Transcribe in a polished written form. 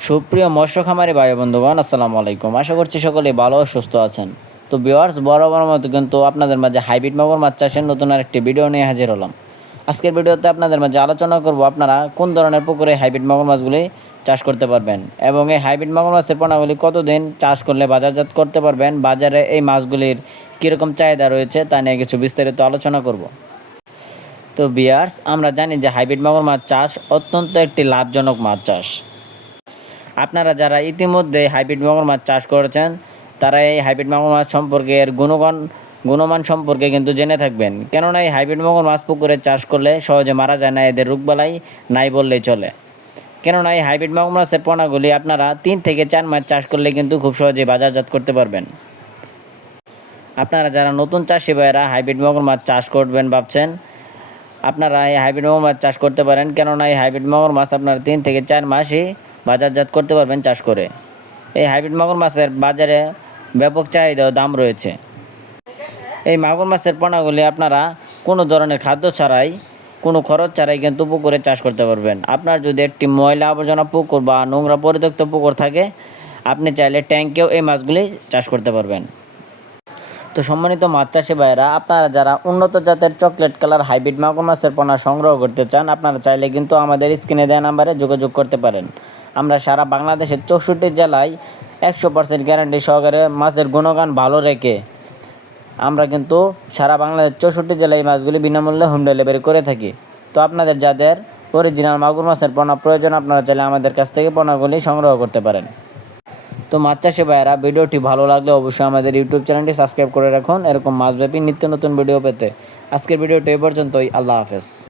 সুপ্রিয় মৎস্য খামারি ভাই বন্ধুগণ, আসসালামু আলাইকুম। আশা করছি সকলেই ভালো ও সুস্থ আছেন। তো ভিউয়ার্স, বরাবর মতো কিন্তু আপনাদের মাঝে হাইব্রিড মাগুর মাছ চাষের নতুন আরেকটি ভিডিও নিয়ে হাজির হলাম। আজকের ভিডিওতে আপনাদের মাঝে আলোচনা করব আপনারা কোন ধরনের পুকুরে হাইব্রিড মাগুর মাছগুলি চাষ করতে পারবেন এবং এই হাইব্রিড মাগুর মাছের পোনাগুলি কতদিন চাষ করলে বাজারজাত করতে পারবেন, বাজারে এই মাছগুলির কীরকম চাহিদা রয়েছে তা নিয়ে কিছু বিস্তারিত আলোচনা করব। তো ভিউয়ার্স, আমরা জানি যে হাইব্রিড মাগুর মাছ চাষ অত্যন্ত একটি লাভজনক মাছ চাষ। আপনারা যারা ইতিমধ্যে হাইব্রিড মাগুর মাছ চাষ করেছেন তারা এই হাইব্রিড মাগুর মাছ সম্পর্কে এর গুণমান সম্পর্কে কিন্তু জেনে থাকবেন। কেননা এই হাইব্রিড মাগুর মাছ পুকুরে চাষ করলে সহজে মারা যায় না, এদের রোগবালাই নাই বললেই চলে। কেননা এই হাইব্রিড মাগুর মাছের পোনাগুলি আপনারা 3 থেকে 4 মাস চাষ করলে কিন্তু খুব সহজেই বাজারজাত করতে পারবেন। আপনারা যারা নতুন চাষি ভাইয়েরা হাইব্রিড মাগুর মাছ চাষ করবেন ভাবছেন, আপনারা এই হাইব্রিড মাগুর মাছ চাষ করতে পারেন। কেননা এই হাইব্রিড মাগুর মাছ আপনারা 3 থেকে 4 মাসই বাজারজাত করতে পারবেন চাষ করে। এই হাইব্রিড মাগুর মাছের বাজারে ব্যাপক চাহিদা ও দাম রয়েছে। এই মাগুর মাছের পোনাগুলি আপনারা কোনো ধরনের খাদ্য ছাড়াই, কোনো খরচ ছাড়াই কিন্তু পুকুরে চাষ করতে পারবেন। আপনার যদি একটি ময়লা আবর্জনা পুকুর বা নোংরা পরিত্যক্ত পুকুর থাকে, আপনি চাইলে ট্যাঙ্কেও এই মাছগুলি চাষ করতে পারবেন। তো সম্মানিত মাছ চাষি ভাইয়েরা, আপনারা যারা উন্নত জাতের চকলেট কালার হাইব্রিড মাগুর মাছের পোনা সংগ্রহ করতে চান, আপনারা চাইলে কিন্তু আমাদের স্ক্রিনে দেওয়া নাম্বারে যোগাযোগ করতে পারেন। আমরা সারা বাংলাদেশের 64 জেলায় 100% গ্যারান্টি সহকারে মাছের গুণগান ভালো রেখে আমরা কিন্তু সারা বাংলাদেশের 64 জেলায় এই মাছগুলি বিনামূল্যে হোম ডেলিভারি করে থাকি। তো আপনাদের যাদের অরিজিনাল মাগুর মাছের পোনা প্রয়োজন, আপনারা চাইলে আমাদের কাছ থেকে পোনাগুলি সংগ্রহ করতে পারেন। তো মাছ চাষি ভাইয়েরা, ভিডিওটি ভালো লাগলে অবশ্যই আমাদের ইউটিউব চ্যানেলটি সাবস্ক্রাইব করে রাখুন এরকম মাছব্যাপী নিত্য নতুন ভিডিও পেতে। আজকের ভিডিওটি এ পর্যন্তই। আল্লাহ হাফেজ।